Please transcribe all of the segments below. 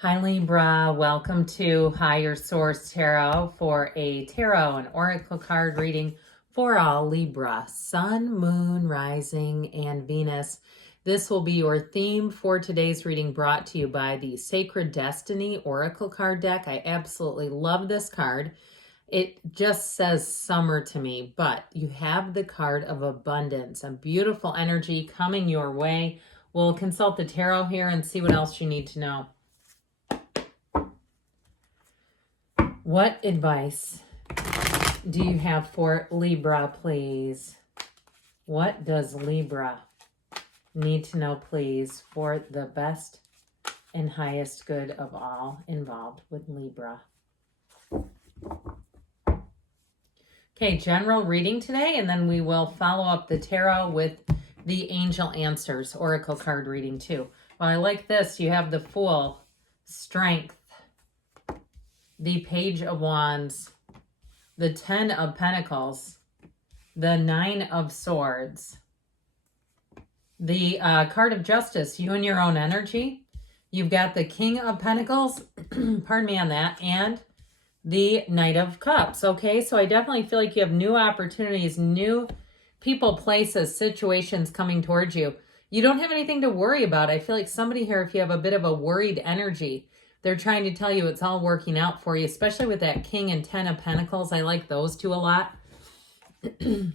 Hi Libra, welcome to Higher Source Tarot for a tarot and oracle card reading for all Libra, Sun, Moon, Rising, and Venus. This will be your theme for today's reading, brought to you by the Sacred Destiny Oracle card deck. I absolutely love this card. It just says summer to me, but you have the card of abundance, a beautiful energy coming your way. We'll consult the tarot here and see what else you need to know. What advice do you have for Libra, please? What does Libra need to know, please, for the best and highest good of all involved with Libra? Okay, general reading today, and then we will follow up the tarot with the Angel Answers Oracle card reading too. Well, I like this. You have the Fool, Strength, the Page of Wands, the Ten of Pentacles, the Nine of Swords, the card of Justice, you and your own energy. You've got the King of Pentacles, pardon me on that, and the Knight of Cups. Okay, so I definitely feel like you have new opportunities, new people, places, situations coming towards you. You don't have anything to worry about. I feel like somebody here, if you have a bit of a worried energy, they're trying to tell you it's all working out for you, especially with that King and Ten of Pentacles. I like those two a lot. I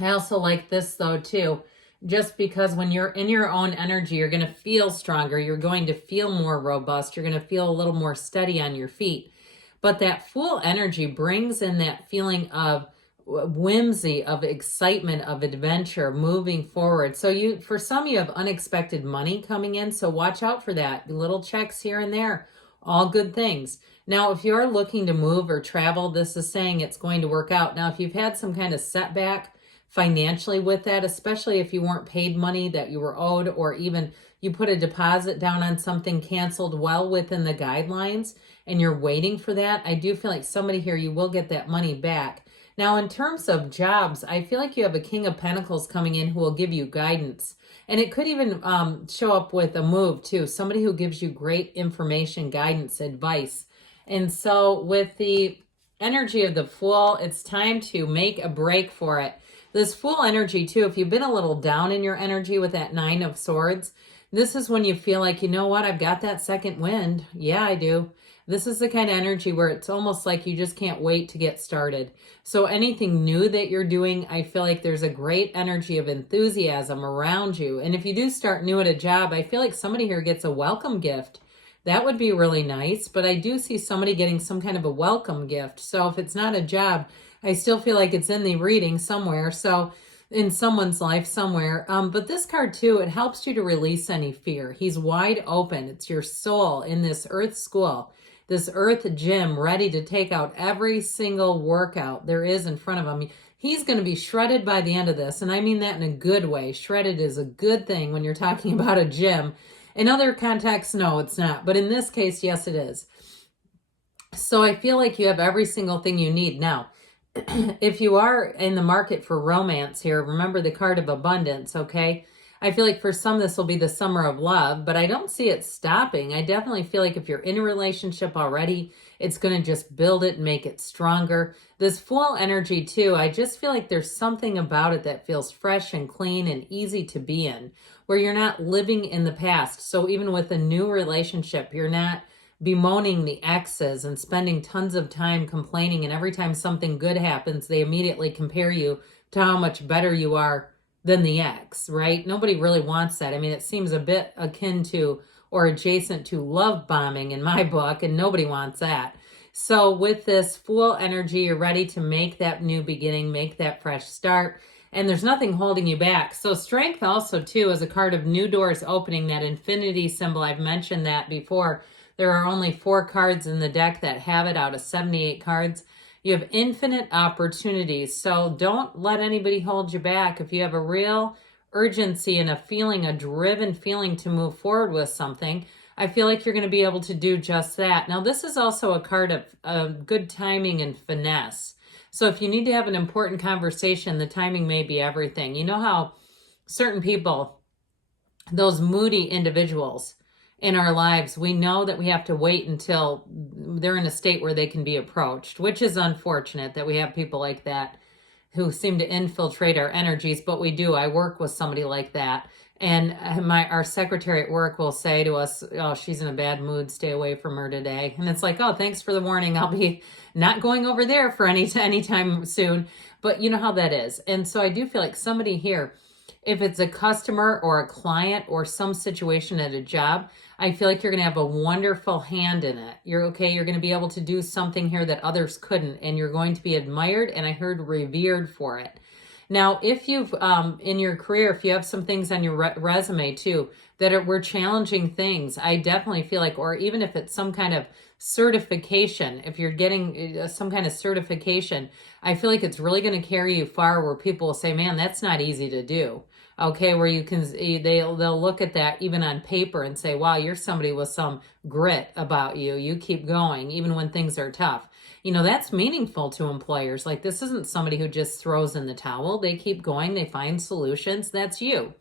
also like this, though, too, just because when you're in your own energy, you're going to feel stronger. You're going to feel more robust. You're going to feel a little more steady on your feet. But that Fool energy brings in that feeling of whimsy, of excitement, of adventure, moving forward. So for some, you have unexpected money coming in, so watch out for that. Little checks here and there, all good things. Now, if you're looking to move or travel, this is saying it's going to work out. Now, if you've had some kind of setback financially with that, especially if you weren't paid money that you were owed, or even you put a deposit down on something canceled well within the guidelines and you're waiting for that, I do feel like somebody here, you will get that money back. Now, in terms of jobs, I feel like you have a King of Pentacles coming in who will give you guidance. And it could even show up with a move, too. Somebody who gives you great information, guidance, advice. And so with the energy of the Fool, it's time to make a break for it. This Fool energy, too, if you've been a little down in your energy with that Nine of Swords, this is when you feel like, you know what, I've got that second wind. Yeah, I do. This is the kind of energy where it's almost like you just can't wait to get started. So anything new that you're doing, I feel like there's a great energy of enthusiasm around you. And if you do start new at a job, I feel like somebody here gets a welcome gift. That would be really nice. But I do see somebody getting some kind of a welcome gift. So if it's not a job, I still feel like it's in the reading somewhere. So in someone's life somewhere. But this card too, it helps you to release any fear. He's wide open. It's your soul in this earth school, this earth gym, ready to take out every single workout there is in front of him. He's going to be shredded by the end of this. And I mean that in a good way. Shredded is a good thing when you're talking about a gym. In other contexts, no, it's not. But in this case, yes, it is. So I feel like you have every single thing you need. Now, if you are in the market for romance here, remember the card of abundance, okay? I feel like for some, this will be the summer of love, but I don't see it stopping. I definitely feel like if you're in a relationship already, it's going to just build it and make it stronger. This Fool energy too, I just feel like there's something about it that feels fresh and clean and easy to be in, where you're not living in the past. So even with a new relationship, you're not bemoaning the exes and spending tons of time complaining, and every time something good happens, they immediately compare you to how much better you are than the ex, right? Nobody really wants that. I mean, it seems a bit akin to or adjacent to love bombing in my book, and nobody wants that. So with this Fool energy, you're ready to make that new beginning, make that fresh start, and there's nothing holding you back. So Strength also, too, is a card of new doors opening, that infinity symbol. I've mentioned that before. There are only 4 cards in the deck that have it out of 78 cards. You have infinite opportunities, so don't let anybody hold you back. If you have a real urgency and a feeling, a driven feeling to move forward with something, I feel like you're going to be able to do just that. Now, this is also a card of good timing and finesse. So if you need to have an important conversation, the timing may be everything. You know how certain people, those moody individuals, in our lives, we know that we have to wait until they're in a state where they can be approached, which is unfortunate that we have people like that who seem to infiltrate our energies, but we do. I work with somebody like that. And our secretary at work will say to us, "Oh, she's in a bad mood. Stay away from her today." And it's like, "Oh, thanks for the warning. I'll be not going over there for anytime soon." But you know how that is. And so I do feel like somebody here, if it's a customer or a client or some situation at a job, I feel like you're going to have a wonderful hand in it. You're going to be able to do something here that others couldn't, and you're going to be admired, and I heard revered for it. Now, if you've, in your career, if you have some things on your resume too, that were challenging things, I definitely feel like, or even if it's some kind of certification, if you're getting some kind of certification, I feel like it's really going to carry you far where people will say, man, that's not easy to do. Okay, where you can, they'll look at that even on paper and say, wow, you're somebody with some grit about you. You keep going even when things are tough. You know, that's meaningful to employers. Like, this isn't somebody who just throws in the towel. They keep going. They find solutions. That's you.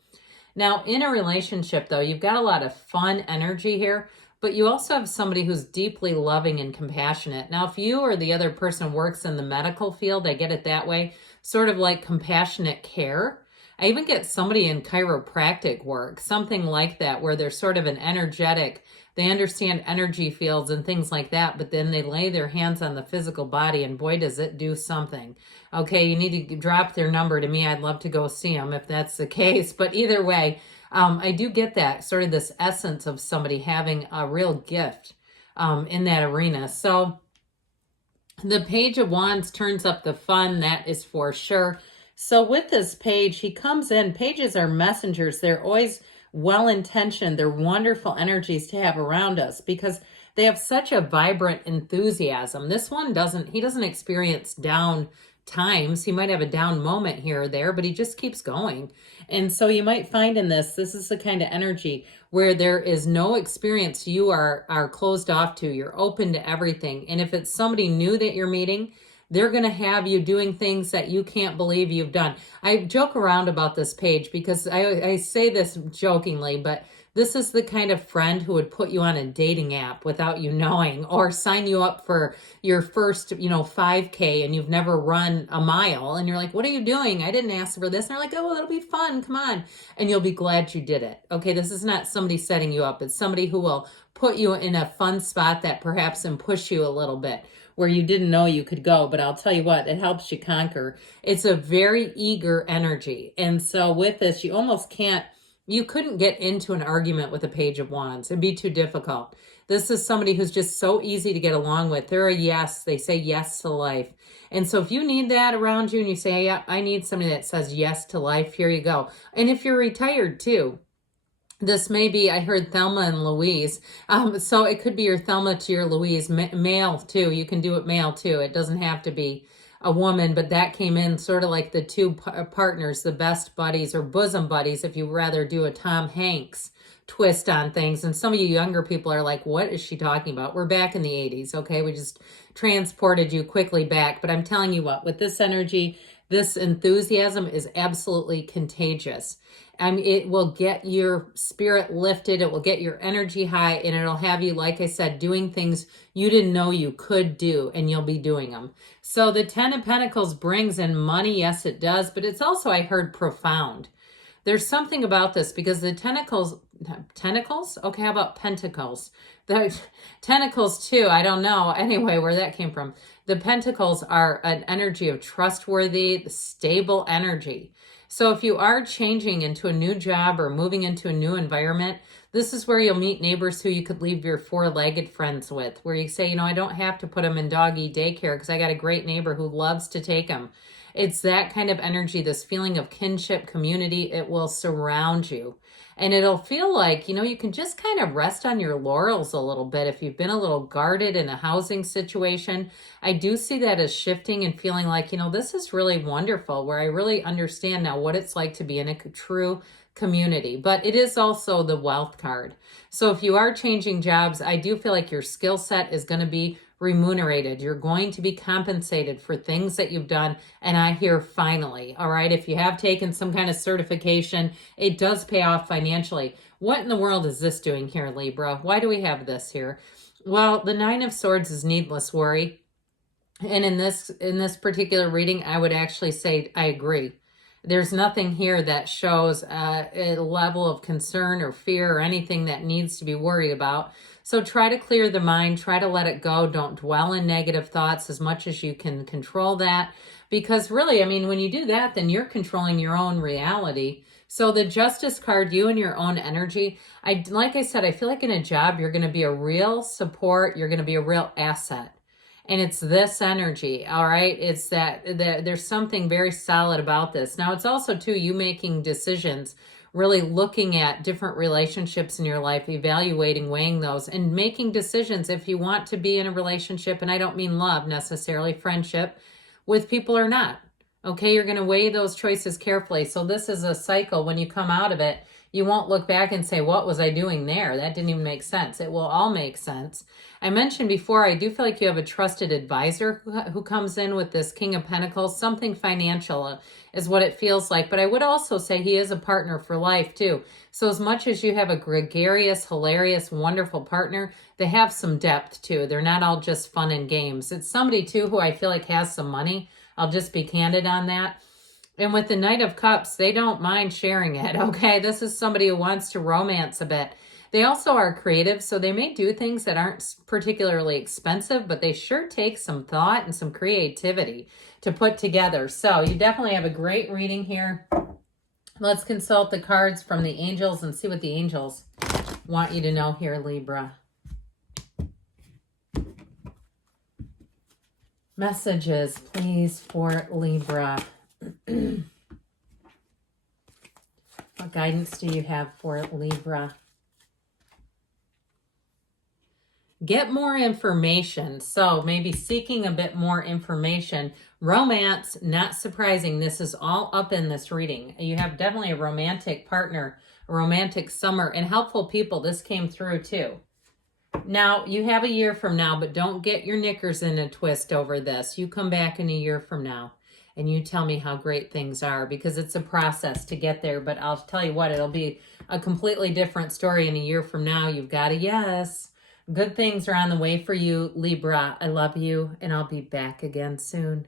Now, in a relationship, though, you've got a lot of fun energy here, but you also have somebody who's deeply loving and compassionate. Now, if you or the other person works in the medical field, I get it that way, sort of like compassionate care. I even get somebody in chiropractic work, something like that, where they're sort of an energetic, they understand energy fields and things like that, but then they lay their hands on the physical body, and boy, does it do something. Okay, you need to drop their number to me. I'd love to go see them if that's the case. But either way, I do get that, sort of this essence of somebody having a real gift in that arena. So the Page of Wands turns up the fun, that is for sure. So with this page, he comes in, pages are messengers. They're always well-intentioned. They're wonderful energies to have around us because they have such a vibrant enthusiasm. This one he doesn't experience down times. He might have a down moment here or there, but he just keeps going. And so you might find in this is the kind of energy where there is no experience you are closed off to. You're open to everything. And if it's somebody new that you're meeting, they're going to have you doing things that you can't believe you've done. I joke around about this page because I say this jokingly, but this is the kind of friend who would put you on a dating app without you knowing, or sign you up for your first, 5K and you've never run a mile. And you're like, what are you doing? I didn't ask for this. And they're like, oh, it'll be fun. Come on. And you'll be glad you did it. Okay, this is not somebody setting you up. It's somebody who will put you in a fun spot that perhaps and push you a little bit where you didn't know you could go. But I'll tell you what, it helps you conquer. It's a very eager energy. And so with this, you couldn't get into an argument with a Page of Wands. It'd be too difficult. This is somebody who's just so easy to get along with. They're a yes. They say yes to life. And so if you need that around you and you say, yeah, I need somebody that says yes to life, here you go. And if you're retired too, this may be, I heard Thelma and Louise. So it could be your Thelma to your Louise, male too. You can do it male too. It doesn't have to be a woman, but that came in sort of like the two partners, the best buddies or bosom buddies, if you rather do a Tom Hanks twist on things. And some of you younger people are like, what is she talking about? We're back in the 80s, okay? We just transported you quickly back. But I'm telling you what, with this energy, this enthusiasm is absolutely contagious. And it will get your spirit lifted. It will get your energy high, and it'll have you, like I said, doing things you didn't know you could do, and you'll be doing them. So the 10 of Pentacles brings in money. Yes, it does. But it's also, I heard, profound. There's something about this because the tentacles? Okay, how about pentacles? The tentacles too, I don't know. Anyway, where that came from. The pentacles are an energy of trustworthy, stable energy. So if you are changing into a new job or moving into a new environment, this is where you'll meet neighbors who you could leave your four-legged friends with, where you say, I don't have to put them in doggy daycare because I got a great neighbor who loves to take them. It's that kind of energy, this feeling of kinship, community. It will surround you. And it'll feel like, you can just kind of rest on your laurels a little bit if you've been a little guarded in a housing situation. I do see that as shifting and feeling like, this is really wonderful, where I really understand now what it's like to be in a true community. But it is also the wealth card. So if you are changing jobs, I do feel like your skill set is going to be remunerated. You're going to be compensated for things that you've done. And I hear finally, all right, if you have taken some kind of certification, it does pay off financially. What in the world is this doing here, Libra? Why do we have this here? Well, the Nine of Swords is needless worry. And in this particular reading, I would actually say I agree. There's nothing here that shows a level of concern or fear or anything that needs to be worried about. So try to clear the mind, try to let it go. Don't dwell in negative thoughts as much as you can control that. Because really, I mean, when you do that, then you're controlling your own reality. So the Justice card, you and your own energy, like I said, I feel like in a job, you're going to be a real support. You're going to be a real asset. And it's this energy, all right? It's that there's something very solid about this. Now, it's also, too, you making decisions, really looking at different relationships in your life, evaluating, weighing those, and making decisions if you want to be in a relationship, and I don't mean love necessarily, friendship, with people or not. Okay, you're going to weigh those choices carefully. So this is a cycle. When you come out of it, you won't look back and say, what was I doing there? That didn't even make sense. It will all make sense. I mentioned before, I do feel like you have a trusted advisor who comes in with this King of Pentacles. Something financial is what it feels like. But I would also say he is a partner for life too. So as much as you have a gregarious, hilarious, wonderful partner, they have some depth too. They're not all just fun and games. It's somebody too who I feel like has some money. I'll just be candid on that. And with the Knight of Cups, they don't mind sharing it, okay? This is somebody who wants to romance a bit. They also are creative, so they may do things that aren't particularly expensive, but they sure take some thought and some creativity to put together. So you definitely have a great reading here. Let's consult the cards from the angels and see what the angels want you to know here, Libra. Messages, please, for Libra. What guidance do you have for Libra? Get more information. So maybe seeking a bit more information. Romance, not surprising. This is all up in this reading. You have definitely a romantic partner, a romantic summer, and helpful people. This came through too. Now, you have a year from now, but don't get your knickers in a twist over this. You come back in a year from now and you tell me how great things are, because it's a process to get there. But I'll tell you what, it'll be a completely different story in a year from now. You've got a yes. Good things are on the way for you, Libra. I love you, and I'll be back again soon.